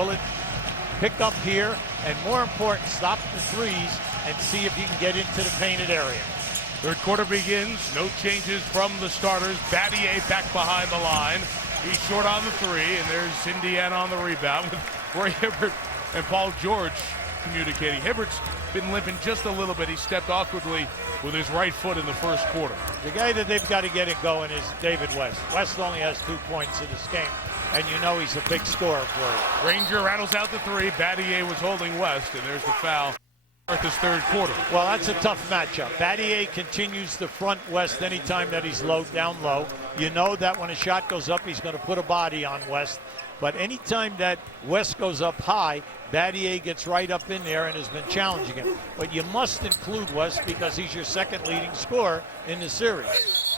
Will it pick up here? And more important, stop the threes and see if you can get into the painted area. Third quarter begins. No changes from the starters. Battier back behind the line. He's short on the three, and there's Indiana on the rebound with Roy Hibbert and Paul George communicating. Hibbert's been limping just a little bit. He stepped awkwardly with his right foot in the first quarter. The guy that they've got to get it going is David West. West only has 2 points in this game, and you know he's a big scorer for you. Granger rattles out the three. Battier was holding West, and there's the foul. This third quarter. Well, that's a tough matchup. Battier continues to front West anytime that he's down low. You know that when a shot goes up, he's going to put a body on West. But anytime that West goes up high, Battier gets right up in there and has been challenging him. But you must include West because he's your second leading scorer in the series.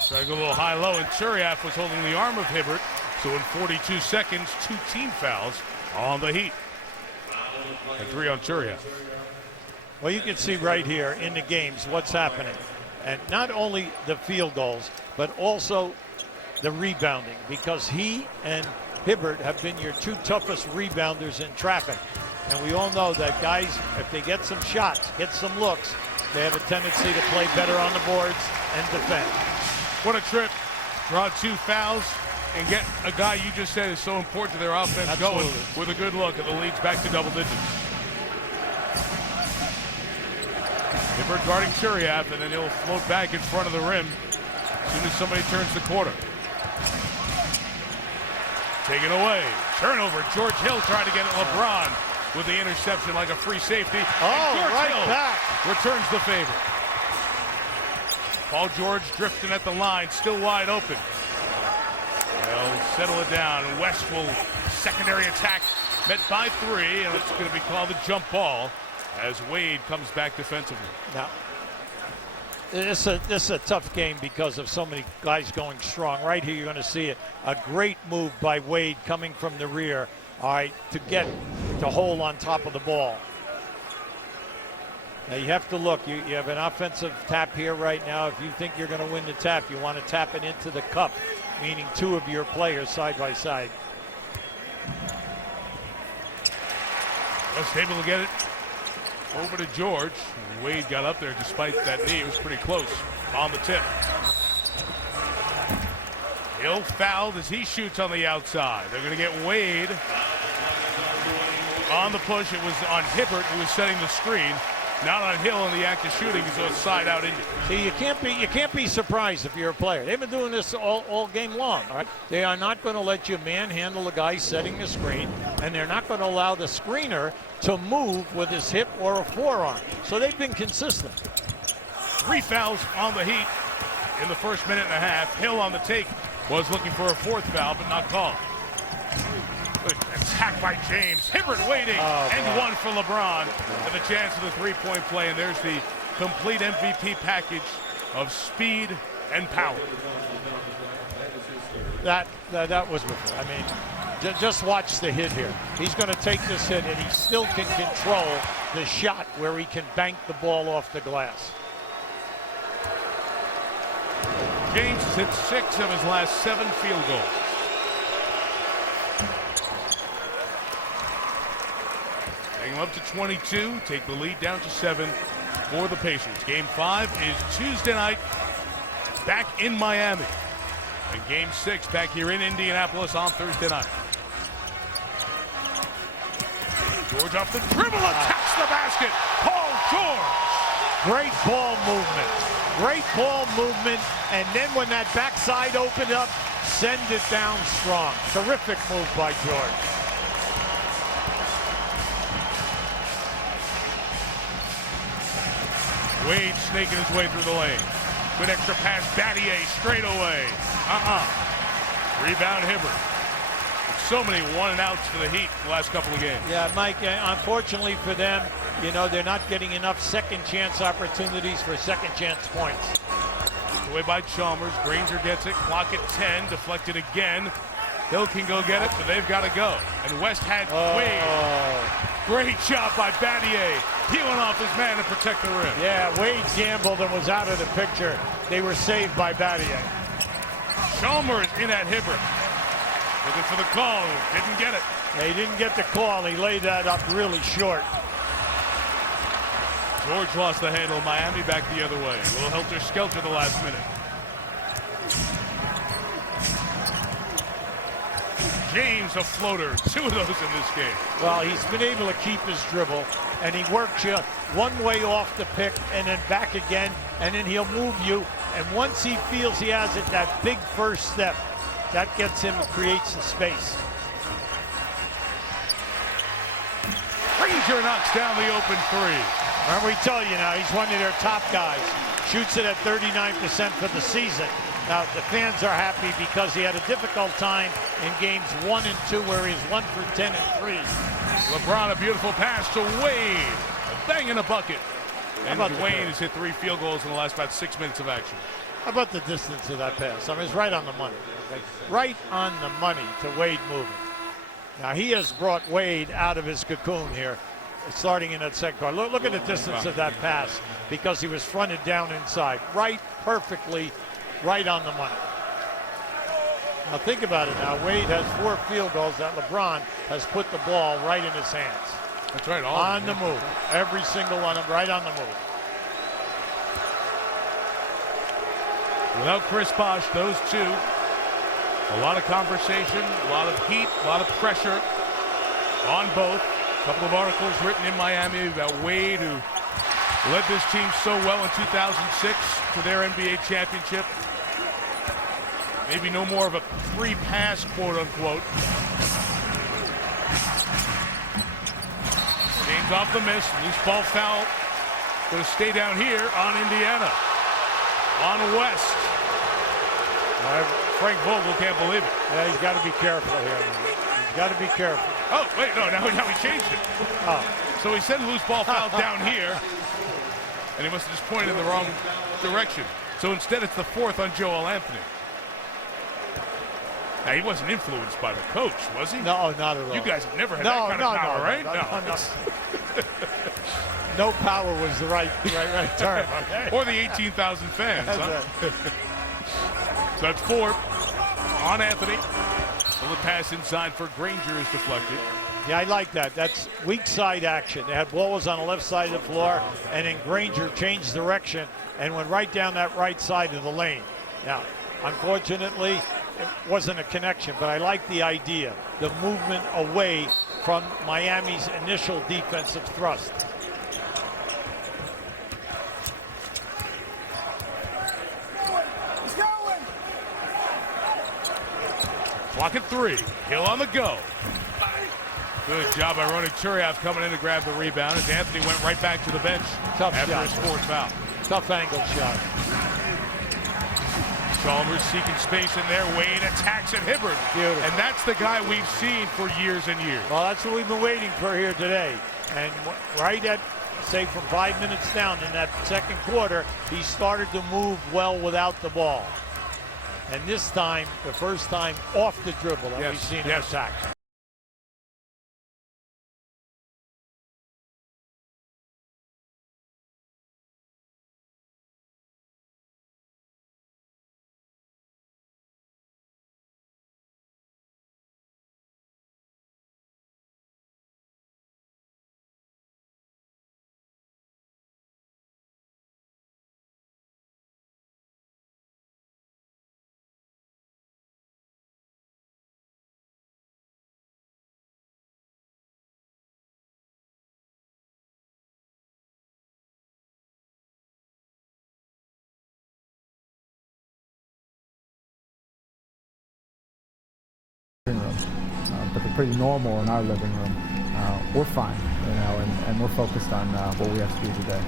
Trying to go a little high-low, and Turiaf was holding the arm of Hibbert. So in 42 seconds, 2 team fouls on the Heat. And 3 on Turiaf. Well, you can see right here in the games what's happening. And not only the field goals, but also the rebounding, because he and Hibbert have been your 2 toughest rebounders in traffic. And we all know that guys, if they get some shots, get some looks, they have a tendency to play better on the boards and defend. What a trip. Draw 2 fouls and get a guy you just said is so important to their offense. Absolutely. Going with a good look, and the lead's back to double digits. Hibbert guarding Turiaf, and then he'll float back in front of the rim as soon as somebody turns the corner. Taken away. Turnover. George Hill trying to get it. LeBron with the interception like a free safety. Oh, George right Hill back. returns the favor. Paul George drifting at the line, still wide open. They'll settle it down. West will secondary attack met by 3, and it's going to be called a jump ball as Wade comes back defensively. Now, this is a tough game because of so many guys going strong. Right here, you're going to see it. A great move by Wade coming from the rear, all right, to get to hold on top of the ball. Now, you have to look. You have an offensive tap here right now. If you think you're going to win the tap, you want to tap it into the cup, meaning 2 of your players side by side. West able to get it over to George. Wade got up there despite that knee. It was pretty close on the tip. Hill fouled as he shoots on the outside. They're going to get Wade on the push. It was on Hibbert who was setting the screen, not on Hill in the act of shooting, so it's side out injury. See, you can't be surprised if you're a player. They've been doing this all game long. All right? They are not going to let you manhandle a guy setting the screen, and they're not going to allow the screener to move with his hip or a forearm. So they've been consistent. 3 fouls on the Heat in the first minute and a half. Hill on the take was looking for a 4th foul, but not called. Good attack by James. Hibbert waiting, and 1 for LeBron. And the chance of the 3-point play, and there's the complete MVP package of speed and power. That was before. I mean, just watch the hit here. He's going to take this hit, and he still can control the shot where he can bank the ball off the glass. James has hit 6 of his last 7 field goals. Hang him up to 22, take the lead down to 7 for the Pacers. Game 5 is Tuesday night, back in Miami. And Game 6 back here in Indianapolis on Thursday night. George off the dribble, attacks the basket. Paul George. Great ball movement. Great ball movement. And then when that backside opened up, send it down strong. Terrific move by George. Wade snaking his way through the lane. Good extra pass, Battier straight away. Rebound Hibbert. So many 1-and-outs for the Heat the last couple of games. Yeah, Mike, unfortunately for them, you know, they're not getting enough second chance opportunities for second chance points. Away by Chalmers. Granger gets it. Clock at 10. Deflected again. Hill can go get it, but they've got to go. And West had Wade. Great job by Battier. Peeling off his man to protect the rim. Yeah, Wade gambled and was out of the picture. They were saved by Battier. Chalmers in at Hibbert. Looking for the call. Didn't get it. He didn't get the call. He laid that up really short. George lost the handle. Miami back the other way. A little helter-skelter the last minute. James, a floater. 2 of those in this game. Well, he's been able to keep his dribble, and he works you one way off the pick and then back again, and then he'll move you. And once he feels he has it, that big first step, that gets him, creates the space. Granger knocks down the open 3. Remember, we tell you now, he's one of their top guys. Shoots it at 39% for the season. Now, the fans are happy because he had a difficult time in games 1 and 2 where he's 1 for 10 and 3. LeBron, a beautiful pass to Wade. A bang in a bucket. And Wayne has hit 3 field goals in the last about 6 minutes of action. How about the distance of that pass? I mean, it's right on the money. Okay? Right on the money to Wade moving. Now, he has brought Wade out of his cocoon here, starting in that second quarter. Look at the distance of that pass because he was fronted down inside. Right, perfectly, right on the money. Now, think about it now. Wade has 4 field goals that LeBron has put the ball right in his hands. That's right. On the move. Every single one of them right on the move. Without Chris Bosh, those 2, a lot of conversation, a lot of heat, a lot of pressure on both. A couple of articles written in Miami about Wade, who led this team so well in 2006 to their NBA championship. Maybe no more of a free pass, quote unquote. James off the miss, loose ball foul. Going to stay down here on Indiana. On West. Frank Vogel can't believe it. Yeah, he's got to be careful here. He's got to be careful. Oh, wait, no, now he changed it. Oh. So he said loose ball foul down here, and he must have just pointed in the wrong direction. So instead it's the 4th on Joel Anthony. Now, he wasn't influenced by the coach, was he? No, not at all. You guys have never had that kind of power, right? No. No power was the right term. Okay? Or the 18,000 fans. Huh? So that's 4 on Anthony. The pass inside for Granger is deflected. Yeah, I like that. That's weak side action. They had balls on the left side of the floor, and then Granger changed direction and went right down that right side of the lane. Now, unfortunately, it wasn't a connection, but I like the idea, the movement away from Miami's initial defensive thrust. Clock at 3. Hill on the go. Good job by Ronny Turiaf coming in to grab the rebound as Anthony went right back to the bench after his 4th foul. Tough angle shot. Chalmers seeking space in there. Wade attacks at Hibbert. Beautiful. And that's the guy we've seen for years and years. Well, that's what we've been waiting for here today. And right at, say, from 5 minutes down in that second quarter, he started to move well without the ball. And this time, the first time off the dribble that we've seen him attack. But they're pretty normal in our living room. We're fine, and we're focused on what we have to do today.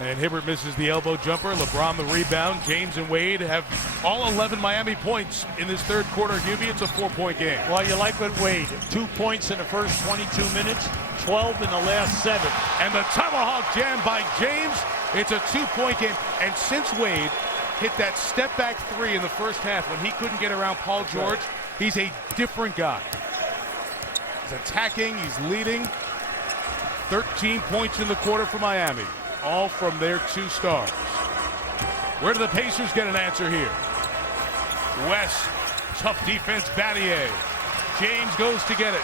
And Hibbert misses the elbow jumper. LeBron the rebound. James and Wade have all 11 Miami points in this third quarter. Hubie, it's a 4-point game. Well, you like what Wade, 2 points in the first 22 minutes, 12 in the last 7. And the tomahawk jam by James. It's a 2-point game. And since Wade hit that step back 3 in the first half when he couldn't get around Paul George, he's a different guy. He's attacking, he's leading. 13 points in the quarter for Miami, all from their 2 stars. Where do the Pacers get an answer here? West, tough defense, Battier. James goes to get it.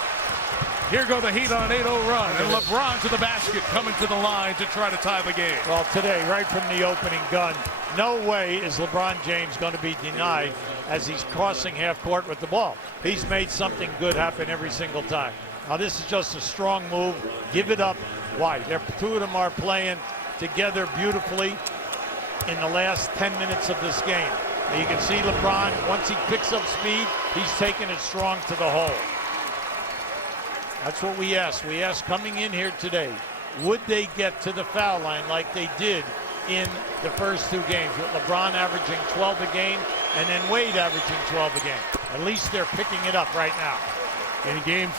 Here go the Heat on an 8-0 run, and LeBron to the basket, coming to the line to try to tie the game. Well, today, right from the opening gun, no way is LeBron James going to be denied as he's crossing half court with the ball. He's made something good happen every single time. Now, this is just a strong move. Give it up. Why? Two of them are playing together beautifully in the last 10 minutes of this game. And you can see LeBron, once he picks up speed, he's taking it strong to the hole. That's what we asked. We asked coming in here today, would they get to the foul line like they did in the first two games, with LeBron averaging 12 a game and then Wade averaging 12 a game. At least they're picking it up right now. In game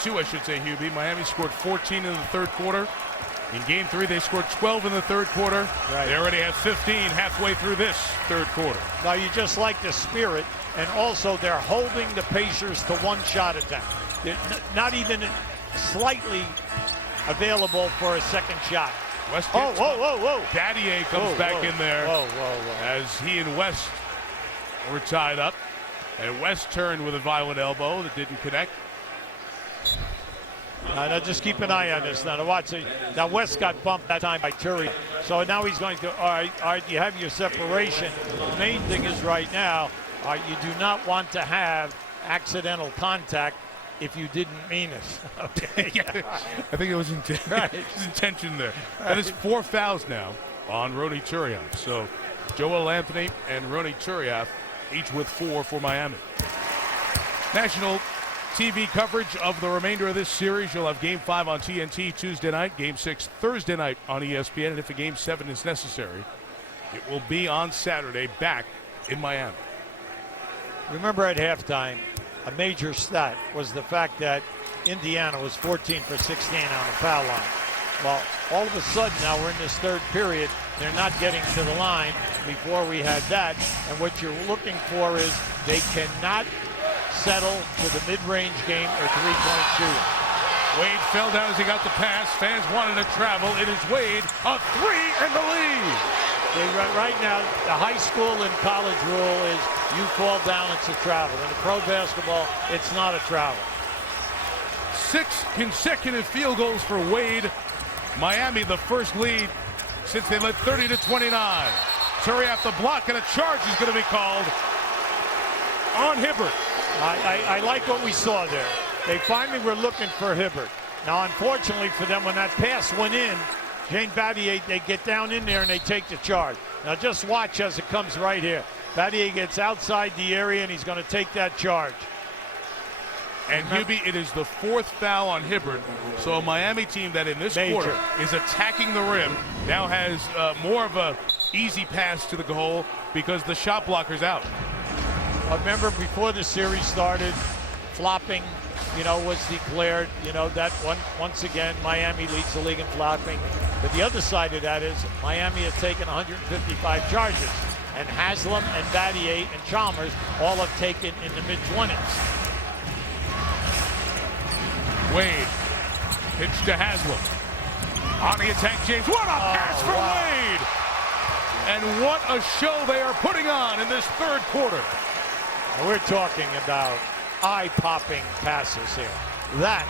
two, I should say, Hubie, Miami scored 14 in the third quarter. In game three, they scored 12 in the third quarter. Right. They already have 15 halfway through this third quarter. Now, you just like the spirit, and also they're holding the Pacers to one shot attempt. They're not even slightly available for a second shot. West whoa. Battier comes back in there Whoa. as he and West were tied up. And West turned with a violent elbow that didn't connect. Now just keep an eye on this. Now watch it. Now West got bumped that time by Curry. So now he's going to, all right, you have your separation. The main thing is right now, you do not want to have accidental contact if you didn't mean it. Okay. Yeah, I think it was his intention there. And there's 4 fouls now on Ronny Turiaf. So Joel Anthony and Ronny Turiaf each with 4 for Miami. National TV coverage of the remainder of this series. You'll have Game 5 on TNT Tuesday night, Game 6 Thursday night on ESPN, and if a Game 7 is necessary, it will be on Saturday back in Miami. Remember at halftime, a major stat was the fact that Indiana was 14 for 16 on the foul line. Well, all of a sudden now we're in this third period. They're not getting to the line. Before we had that, and what you're looking for is they cannot settle for the mid-range game or three-point shooting. Wade fell down as he got the pass. Fans wanted to travel. It is Wade, a 3 and the lead. Right now, the high school and college rule is you fall down, it's a travel. In the pro basketball, it's not a travel. 6 consecutive field goals for Wade. Miami, the first lead since they led 30-29. Turiaf the block, and a charge is going to be called on Hibbert. I like what we saw there. They finally were looking for Hibbert. Now, unfortunately for them, when that pass went in, Jane Battier, they get down in there and they take the charge. Now, just watch as it comes right here. Battier gets outside the area, and he's going to take that charge. And Hubie, it is the 4th foul on Hibbert. So a Miami team that in this quarter is attacking the rim now has more of a easy pass to the goal because the shot blocker's out. Remember, before the series started, flopping, was declared. That one, once again, Miami leads the league in flopping. But the other side of that is Miami has taken 155 charges. And Haslam and Battier and Chalmers all have taken in the mid-20s. Wade, pitch to Haslam. On the attack, James. What a pass for Wade! And what a show they are putting on in this third quarter. We're talking about eye-popping passes here. That